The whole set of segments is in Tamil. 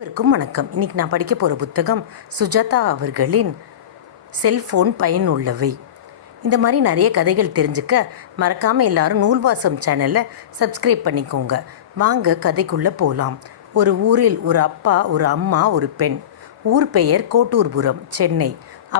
அனைவருக்கும் வணக்கம். இன்றைக்கி நான் படிக்க போகிற புத்தகம் சுஜாதா அவர்களின் செல்ஃபோன் பயனுள்ளவை. இந்த மாதிரி நிறைய கதைகள் தெரிஞ்சுக்க மறக்காமல் எல்லாரும் நூல்வாசம் சேனலை சப்ஸ்கிரைப் பண்ணிக்கோங்க. வாங்க கதைக்குள்ளே போகலாம். ஒரு ஊரில் ஒரு அப்பா, ஒரு அம்மா, ஒரு பெண். ஊர் பெயர் கோட்டூர்புரம், சென்னை.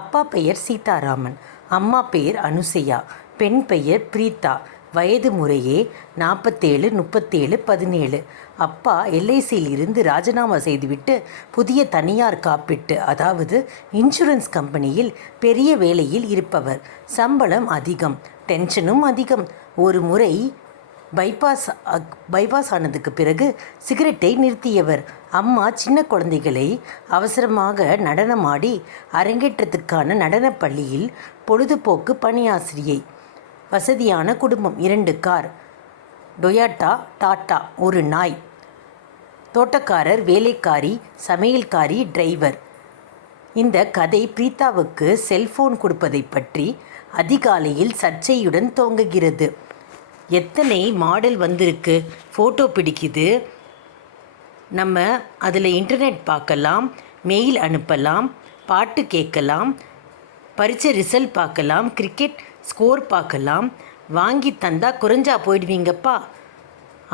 அப்பா பெயர் சீதாராமன், அம்மா பெயர் அனுசையா, பெண் பெயர் பிரீதா. வயது முறையே 47, 37, 17. அப்பா எல்ஐசியில் இருந்து ராஜினாமா செய்துவிட்டு புதிய தனியார் காப்பீட்டு அதாவது இன்சூரன்ஸ் கம்பெனியில் பெரிய வேலையில் இருப்பவர். சம்பளம் அதிகம், டென்ஷனும் அதிகம். ஒரு முறை பைபாஸ் ஆனதுக்கு பிறகு சிகரெட்டை நிறுத்தியவர். அம்மா சின்ன குழந்தைகளை அவசரமாக நடனமாடி அரங்கேற்றத்துக்கான நடனப் பள்ளியில் பொழுதுபோக்கு பணியாசிரியை. வசதியான குடும்பம், 2 கார், டொயோட்டா, டாட்டா, ஒரு நாய், தோட்டக்காரர், வேலைக்காரி, சமையல்காரி, டிரைவர். இந்த கதை பிரீதாவுக்கு செல்போன் கொடுப்பதை பற்றி அதிகாலையில் சர்ச்சையுடன் துவங்குகிறது. எத்தனை மாடல் வந்திருக்கு, ஃபோட்டோ பிடிக்குது, நம்ம அதில் இன்டர்நெட் பார்க்கலாம், மெயில் அனுப்பலாம், பாட்டு கேட்கலாம், பரீட்சை ரிசல்ட் பார்க்கலாம், கிரிக்கெட் ஸ்கோர் பார்க்கலாம். வாங்கி தந்தா குறைஞ்சா போயிடுவீங்கப்பா.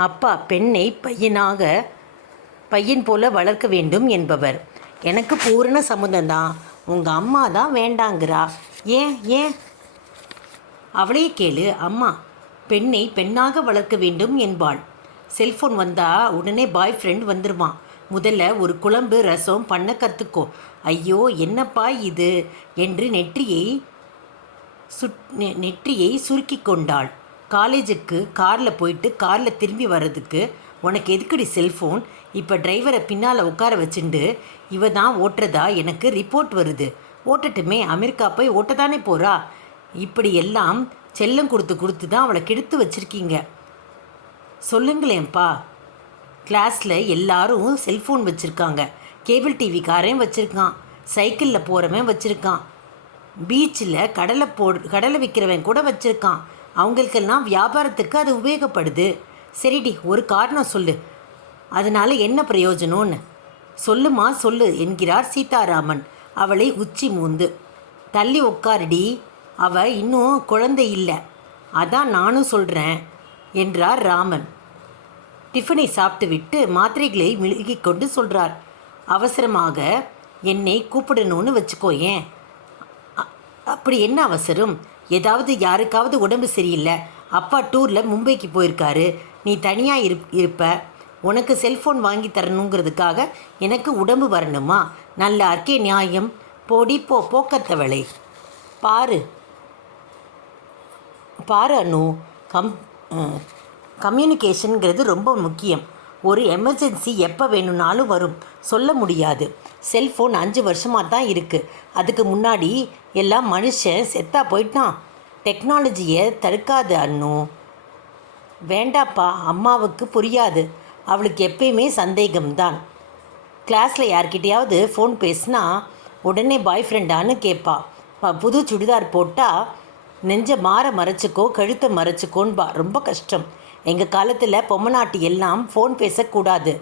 அப்பா பெண்ணை பையன் போல வளர்க்க வேண்டும் என்பவர். எனக்கு பூரண சம்மதம்தான், உங்கள் அம்மா தான் வேண்டாங்கிறா. ஏன் அவளையே கேளு. அம்மா பெண்ணை பெண்ணாக வளர்க்க வேண்டும் என்பாள். செல்ஃபோன் வந்தால் உடனே பாய் ஃப்ரெண்ட் வந்துடுவான். முதல்ல ஒரு குழம்பு ரசம் பண்ண கற்றுக்கோ. ஐயோ என்னப்பா இது என்று நெற்றியை சுருக்கி கொண்டாள். காலேஜுக்கு காரில் போயிட்டு காரில் திரும்பி வர்றதுக்கு உனக்கு எதுக்குடி செல்ஃபோன்? இப்போ டிரைவரை பின்னால் உட்கார வச்சுண்டு இவ தான் ஓட்டுறதா எனக்கு ரிப்போர்ட் வருது. ஓட்டட்டுமே, அமெரிக்கா போய் ஓட்டத்தானே போகிறா. இப்படி எல்லாம் செல்லம் கொடுத்து தான் அவளை கெடுத்து வச்சுருக்கீங்க. சொல்லுங்களேன்ப்பா. கிளாஸில் எல்லாரும் செல்ஃபோன் வச்சுருக்காங்க. கேபிள் டிவிக்காரன் வச்சுருக்கான், சைக்கிளில் போகிறவன் வச்சுருக்கான், பீச்சில் கடலை விற்கிறவன் கூட வச்சுருக்கான். அவங்களுக்கெல்லாம் வியாபாரத்துக்கு அது உபயோகப்படுது. சரிடி, ஒரு காரணம் சொல்லு, அதனால் என்ன பிரயோஜனம்னு சொல்லுமா சொல்லு என்கிறார் சீதாராமன் அவளை உச்சி மூந்து. தள்ளி உட்காருடி, அவ இன்னும் குழந்தை இல்லை, அதான் நானும் சொல்கிறேன் என்றார் ராமன். டிஃபனை சாப்பிட்டு விட்டு மாத்திரைகளை மிழுகி கொண்டு சொல்கிறார். அவசரமாக என்னை கூப்பிடணும்னு வச்சுக்கோ. ஏன் அப்படி என்ன அவசரம்? ஏதாவது யாருக்காவது உடம்பு சரியில்லை, அப்பா டூரில் மும்பைக்கு போயிருக்காரு, நீ தனியாக இருப்ப, உனக்கு செல்ஃபோன் வாங்கி தரணுங்கிறதுக்காக எனக்கு உடம்பு வரணுமா? நல்ல அர்க்கே நியாயம். போடி போக்கத்தவளை. பாரு அனு, கம்யூனிகேஷனுங்கிறது ரொம்ப முக்கியம். ஒரு எமர்ஜென்சி எப்போ வேணும்னாலும் வரும், சொல்ல முடியாது. செல்ஃபோன் 5 வருஷமாக தான் இருக்குது. அதுக்கு முன்னாடி எல்லாம் மனுஷன் செத்தா போயிட்டான். டெக்னாலஜியை தடுக்காது அண்ணு. வேண்டாப்பா, அம்மாவுக்கு புரியாது. அவளுக்கு எப்பயுமே சந்தேகம்தான். கிளாஸில் யார்கிட்டையாவது ஃபோன் பேசினா உடனே பாய் ஃப்ரெண்டான்னு கேட்பா. புது சுடிதார் போட்டால் நெஞ்ச மறைச்சிக்கோ கழுத்தை மறைச்சிக்கோன்பா. ரொம்ப கஷ்டம். எங்கள் காலத்தில் பொம்மநாட்டி எல்லாம் ஃபோன் பேசக்கூடாது,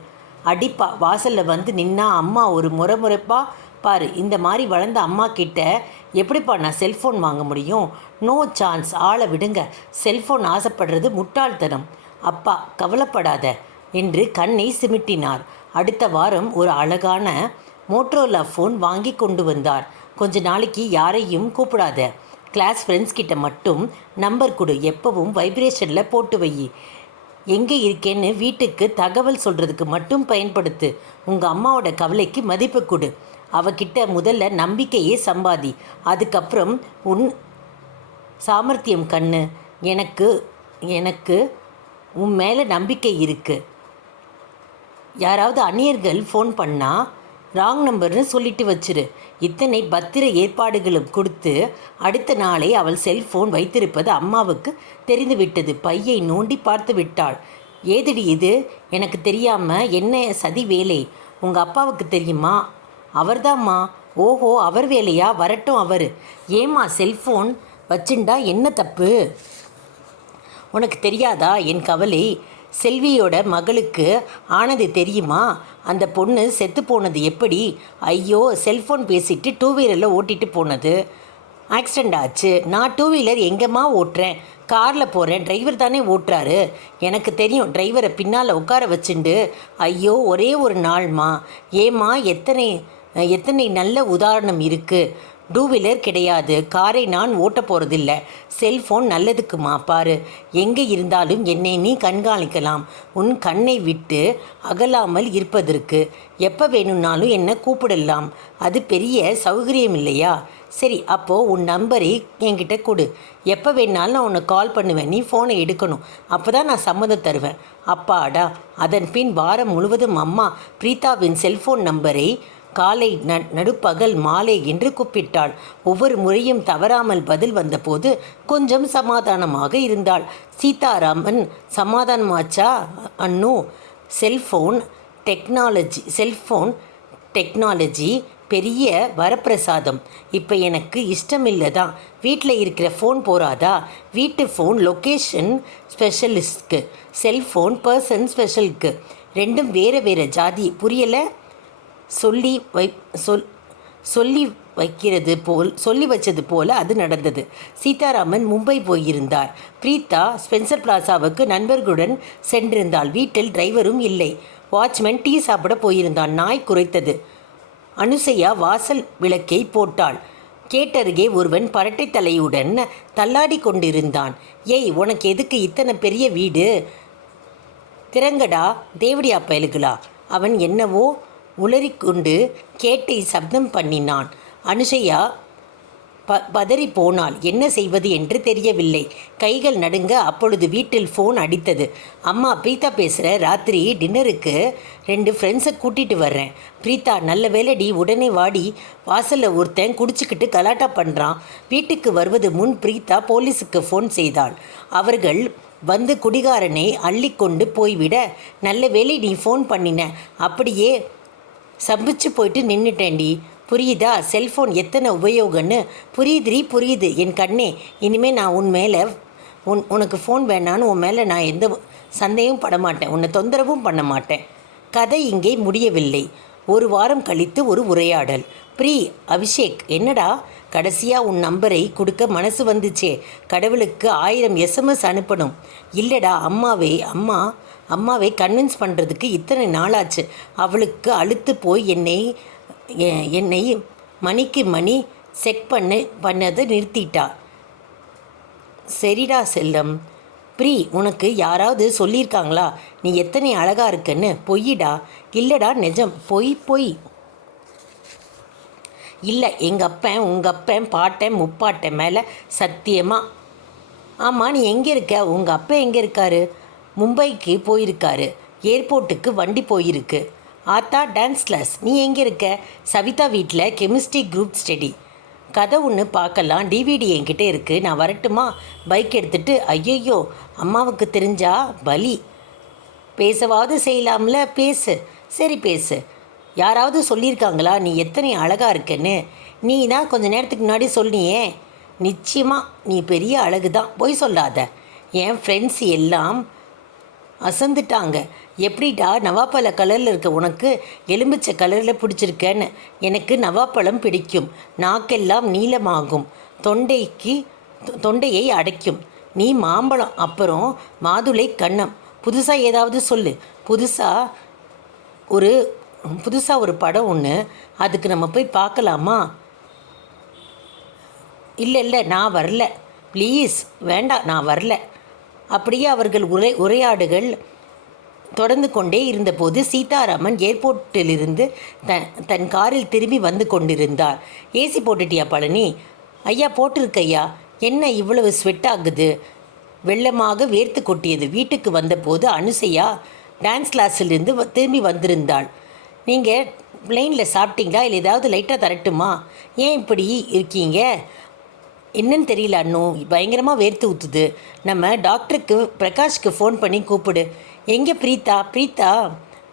அடிப்பா. வாசலில் வந்து நின்னா அம்மா ஒரு முறைப்பா. பாரு, இந்த மாதிரி வளர்ந்த அம்மா கிட்ட எப்படிப்பா நான் செல்ஃபோன் வாங்க முடியும்? நோ சான்ஸ், ஆளை விடுங்க. செல்ஃபோன் ஆசைப்படுறது முட்டாள்தனம். அப்பா கவலைப்படாத என்று கண்ணை சிமிட்டினார். அடுத்த வாரம் ஒரு அழகான மோட்டோரோலா ஃபோன் வாங்கி கொண்டு வந்தார். கொஞ்ச நாளைக்கு யாரையும் கூப்பிடாத, கிளாஸ் ஃப்ரெண்ட்ஸ் கிட்ட மட்டும் நம்பர் கொடு, எப்பவும் வைப்ரேஷனில் போட்டு வை. எங்கே இருக்கேன்னு வீட்டுக்கு தகவல் சொல்கிறதுக்கு மட்டும் பயன்படுத்து. உங்கள் அம்மாவோட கவலைக்கு மதிப்பு கொடு. அவகிட்ட முதல்ல நம்பிக்கையே சம்பாதி, அதுக்கப்புறம் உன் சாமர்த்தியம் கண்ணு. எனக்கு உன் மேலே நம்பிக்கை இருக்குது. யாராவது அந்நியர்கள் ஃபோன் பண்ணால் ராங் நம்பர்னு சொல்லிட்டு வச்சிரு. இத்தனை பத்திர ஏற்பாடுகளும் கொடுத்து அடுத்த நாளே அவள் செல்ஃபோன் வைத்திருப்பது அம்மாவுக்கு தெரிந்துவிட்டது. பையை நோண்டி பார்த்து விட்டாள். ஏதடி இது? எனக்கு தெரியாமல் என்ன சதி வேலை? உங்கள் அப்பாவுக்கு தெரியுமா? அவர்தாம்மா. ஓஹோ, அவர் வேலையா? வரட்டும் அவர். ஏம்மா செல்ஃபோன் வச்சுண்டா என்ன தப்பு? உனக்கு தெரியாதா என் கவலை? செல்வியோட மகளுக்கு ஆனது தெரியுமா? அந்த பொண்ணு செத்து போனது எப்படி? ஐயோ, செல்ஃபோன் பேசிட்டு டூ வீலரில் ஓட்டிகிட்டு போனது. ஆக்சிடெண்ட் ஆச்சு. நான் டூ வீலர் எங்கேம்மா ஓட்டுறேன்? காரில் போகிறேன். டிரைவர் தானே ஓட்டுறாரு. எனக்கு தெரியும். டிரைவரை பின்னால் உட்கார வச்சுண்டு. ஐயோ, ஒரே ஒரு நாள்மா. ஏம்மா, எத்தனை எத்தனை நல்ல உதாரணம் இருக்குது. டூ வீலர் கிடையாது, காரை நான் ஓட்ட போகிறதில்ல. செல்ஃபோன் நல்லதுக்குமா பாரு. எங்கே இருந்தாலும் என்னை நீ கண்காணிக்கலாம். உன் கண்ணை விட்டு அகலாமல் இருப்பதற்கு எப்போ வேணும்னாலும் என்னை கூப்பிடலாம். அது பெரிய சௌகரியம் இல்லையா? சரி, அப்போது உன் நம்பரை என்கிட்ட கொடு. எப்போ வேணாலும் நான் உன்னை கால் பண்ணுவேன். நீ ஃபோனை எடுக்கணும். அப்போ தான் நான் சம்மதம் தருவேன். அப்பாடா. அதன் பின் வாரம் முழுவதும் அம்மா பிரீதாவின் செல்ஃபோன் நம்பரை காலை நடுப்பகல் மாலை என்று கூப்பிட்டாள். ஒவ்வொரு முறையும் தவறாமல் பதில் வந்தபோது கொஞ்சம் சமாதானமாக இருந்தாள். சீதாராமன், சமாதானமாச்சா அண்ணு? செல்ஃபோன் டெக்னாலஜி பெரிய வரப்பிரசாதம். இப்போ எனக்கு இஷ்டமில்லை தான். வீட்டில் இருக்கிற ஃபோன் போகாதா? வீட்டு ஃபோன் லொக்கேஷன் ஸ்பெஷலிஸ்ட்க்கு, செல்ஃபோன் பர்சன் ஸ்பெஷலுக்கு. ரெண்டும் வேறு வேறு ஜாதி. புரியலை? சொல்லி வச்சது போல அது நடந்தது. சீதாராமன் மும்பை போயிருந்தார். பிரீதா ஸ்பென்சர் பிளாசாவுக்கு நண்பர்களுடன் சென்றிருந்தாள். வீட்டில் டிரைவரும் இல்லை. வாட்ச்மேன் டீ சாப்பிட போயிருந்தான். நாய் குரைத்தது. அனுசையா வாசல் விளக்கை போட்டாள். கேட்டருகே ஒருவன் பரட்டை தலையுடன் தள்ளாடி கொண்டிருந்தான். ஏய், உனக்கு எதுக்கு இத்தனை பெரிய வீடு? திறங்கடா தேவடியா பயலுகளா. அவன் என்னவோ உளறிக்கொண்டு கேட்டை சப்தம் பண்ணினான். அனுசையா பதறி போனாள். என்ன செய்வது என்று தெரியவில்லை. கைகள் நடுங்க. அப்பொழுது வீட்டில் ஃபோன் அடித்தது. அம்மா, பிரீதா பேசுகிற. ராத்திரி டின்னருக்கு 2 ஃப்ரெண்ட்ஸை கூட்டிகிட்டு வர்றேன். பிரீதா, நல்ல வேலைடி, உடனே வாடி. வாசலில் ஒருத்தன் குடிச்சிக்கிட்டு கலாட்டா பண்ணுறான். வீட்டுக்கு வருவது முன் பிரீதா போலீஸுக்கு ஃபோன் செய்தாள். அவர்கள் வந்து குடிகாரனை அள்ளிக்கொண்டு போய்விட, நல்ல வேலை நீ ஃபோன் பண்ணின. அப்படியே சம்பிச்சு போயிட்டு நின்றுட்டேன்டி. புரியுதா? செல்ஃபோன் எத்தனை உபயோகம்னு புரியுது என் கண்ணே. இனிமேல் நான் உன் மேலே உனக்கு ஃபோன் வேணான்னு உன் மேலே நான் எந்த சந்தேகமும் பட மாட்டேன். உன்னை தொந்தரவும் பண்ண மாட்டேன். கதை இங்கே முடியவில்லை. 1 வாரம் கழித்து ஒரு உரையாடல். அபிஷேக், என்னடா கடைசியாக உன் நம்பரை கொடுக்க மனசு வந்துச்சே. கடவுளுக்கு 1000 SMS அனுப்பணும். இல்லைடா, அம்மாவை கன்வின்ஸ் பண்ணுறதுக்கு இத்தனை நாளாச்சு. அவளுக்கு அழுத்து போய் என்னை மணிக்கு மணி செக் பண்ணதை நிறுத்திட்டா. சரிடா செல்லம். உனக்கு யாராவது சொல்லியிருக்காங்களா நீ எத்தனை அழகாக இருக்குன்னு? பொய்யிடா. இல்லைடா, நிஜம். பொய். இல்லை, எங்கள் அப்பன், உங்கள் அப்பன், பாட்டன், முப்பாட்டன் மேலே சத்தியமாக. ஆமாம், நீ எங்கே இருக்க? உங்கள் அப்பா எங்கே இருக்காரு? மும்பைக்கு போயிருக்காரு. ஏர்போர்ட்டுக்கு வண்டி போயிருக்கு. ஆத்தா டான்ஸ் கிளாஸ். நீ எங்கே இருக்க? சவிதா வீட்டில் கெமிஸ்ட்ரி குரூப் ஸ்டடி. கதை ஒன்று பார்க்கலாம். டிவிடி என்கிட்ட இருக்குது. நான் வரட்டுமா? பைக் எடுத்துகிட்டு. ஐயோ, அம்மாவுக்கு தெரிஞ்சா பலி. பேசவாவது செய்யலாம்ல. பேசு. சரி, பேசு. யாராவது சொல்லியிருக்காங்களா நீ எத்தனை அழகாக இருக்கன்னு? நீ தான் கொஞ்சம் நேரத்துக்கு முன்னாடி சொன்னியே. நிச்சயமாக நீ பெரிய அழகு தான். போய் சொல்லாத. என் ஃப்ரெண்ட்ஸ் எல்லாம் அசந்துட்டாங்க. எப்படிடா நவாப்பழ கலரில் இருக்க உனக்கு எலுமிச்சை கலரில் பிடிச்சிருக்கேன்னு? எனக்கு நவாப்பழம் பிடிக்கும். நாக்கெல்லாம் நீளமாகும். தொண்டையை அடைக்கும். நீ மாம்பழம். அப்புறம் மாதுளை கன்னம். புதுசாக ஏதாவது சொல்லு. புதுசாக ஒரு படம் ஒன்று. அதுக்கு நம்ம போய் பார்க்கலாமா? இல்லை, நான் வரல. ப்ளீஸ், வேண்டாம், நான் வரல. அப்படியே அவர்கள் உரையாடுகள் தொடர்ந்து கொண்டே இருந்தபோது சீதாராமன் ஏர்போர்ட்டிலிருந்து தன் காரில் திரும்பி வந்து கொண்டிருந்தார். ஏசி போட்டுட்டியா பழனி? ஐயா, போட்டிருக்கையா. என்ன இவ்வளவு ஸ்வெட் ஆகுது? வெள்ளமாக வேர்த்து கொட்டியது. வீட்டுக்கு வந்தபோது அனுசையா டான்ஸ் கிளாஸிலிருந்து திரும்பி வந்திருந்தாள். நீங்கள் பிளெயினில் சாப்பிட்டீங்களா? இல்லை ஏதாவது லைட்டாக தரட்டுமா? ஏன் இப்படி இருக்கீங்க? என்னன்னு தெரியல அண்ணு, பயங்கரமாக வேர்த்து ஊற்றுது. நம்ம டாக்டருக்கு பிரகாஷ்க்கு ஃபோன் பண்ணி கூப்பிடு. எங்கே பிரீதா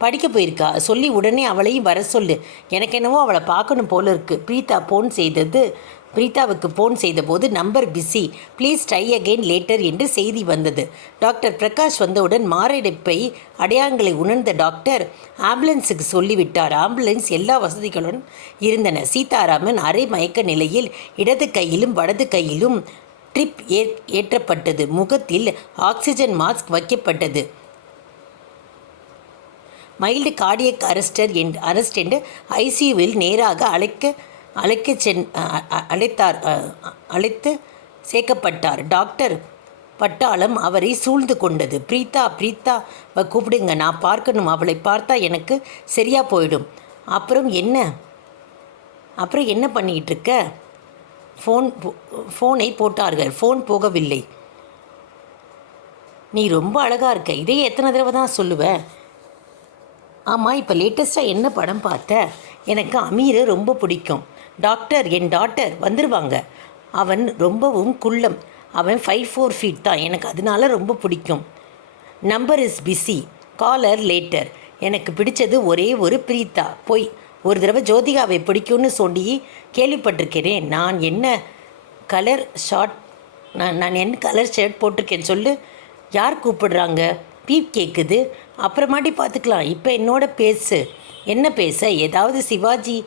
படிக்க போயிருக்கா. சொல்லி உடனே அவளையும் வர சொல்லு. எனக்கு என்னவோ அவளை பார்க்கணும் போல இருக்குது. பிரீதா ஃபோன் செய்தது பிரீதாவுக்கு ஃபோன் செய்தபோது number busy, please try again later என்று செய்தி வந்தது. டாக்டர் பிரகாஷ் வந்தவுடன் மாரடைப்பை அடையாளங்களை உணர்ந்த டாக்டர் ஆம்புலன்ஸுக்கு சொல்லிவிட்டார். ஆம்புலன்ஸ் எல்லா வசதிகளுடன் இருந்தன. சீதாராமன் அரை மயக்க நிலையில் இடது கையிலும் வலது கையிலும் ட்ரிப் ஏற்றப்பட்டது. முகத்தில் ஆக்சிஜன் மாஸ்க் வைக்கப்பட்டது. மைல்டு கார்டியக் அரெஸ்ட் என்று ஐசியூவில் நேராக அழைத்து சேர்க்கப்பட்டார். டாக்டர் பட்டாளம் அவரை சூழ்ந்து கொண்டது. பிரீதாவை கூப்பிடுங்க, நான் பார்க்கணும், அவளை பார்த்தா எனக்கு சரியாக போயிடும். அப்புறம் என்ன பண்ணிகிட்டு இருக்க? ஃபோனை போட்டார்கள். ஃபோன் போகவில்லை. நீ ரொம்ப அழகாக இருக்க, இதையே எத்தனை தடவை தான் சொல்லுவேன்? ஆமாம், இப்போ லேட்டஸ்ட்டாக என்ன படம் பார்த்த? எனக்கு அமீரை ரொம்ப பிடிக்கும். டாக்டர், என் டாட்டர் வந்துடுவாங்க. அவன் ரொம்பவும் குள்ளம். அவன் 5'4" ஃபீட் தான். எனக்கு அதனால ரொம்ப பிடிக்கும். Number is busy, caller later. எனக்கு பிடிச்சது ஒரே ஒரு பிரீதா. போய் ஒரு தடவை ஜோதிகாவை பிடிக்கும்னு சொல்லி கேள்விப்பட்டிருக்கிறேன். நான் என்ன கலர் ஷர்ட் போட்டிருக்கேன்னு சொல்லு. யார் கூப்பிடுறாங்க? பீப் கேட்குது. அப்புறமாட்டி பார்த்துக்கலாம். இப்போ என்னோட பேசு. என்ன பேச? ஏதாவது சிவாஜி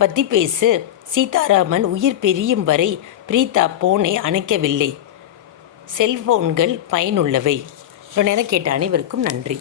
பற்றி பேசு. சீதாராமன் உயிர் பிரியும் வரை பிரீதா போனை அணைக்கவில்லை. செல்போன்கள் பயனுள்ளவை. இவ்வளோ நேரம் கேட்ட அனைவருக்கும் நன்றி.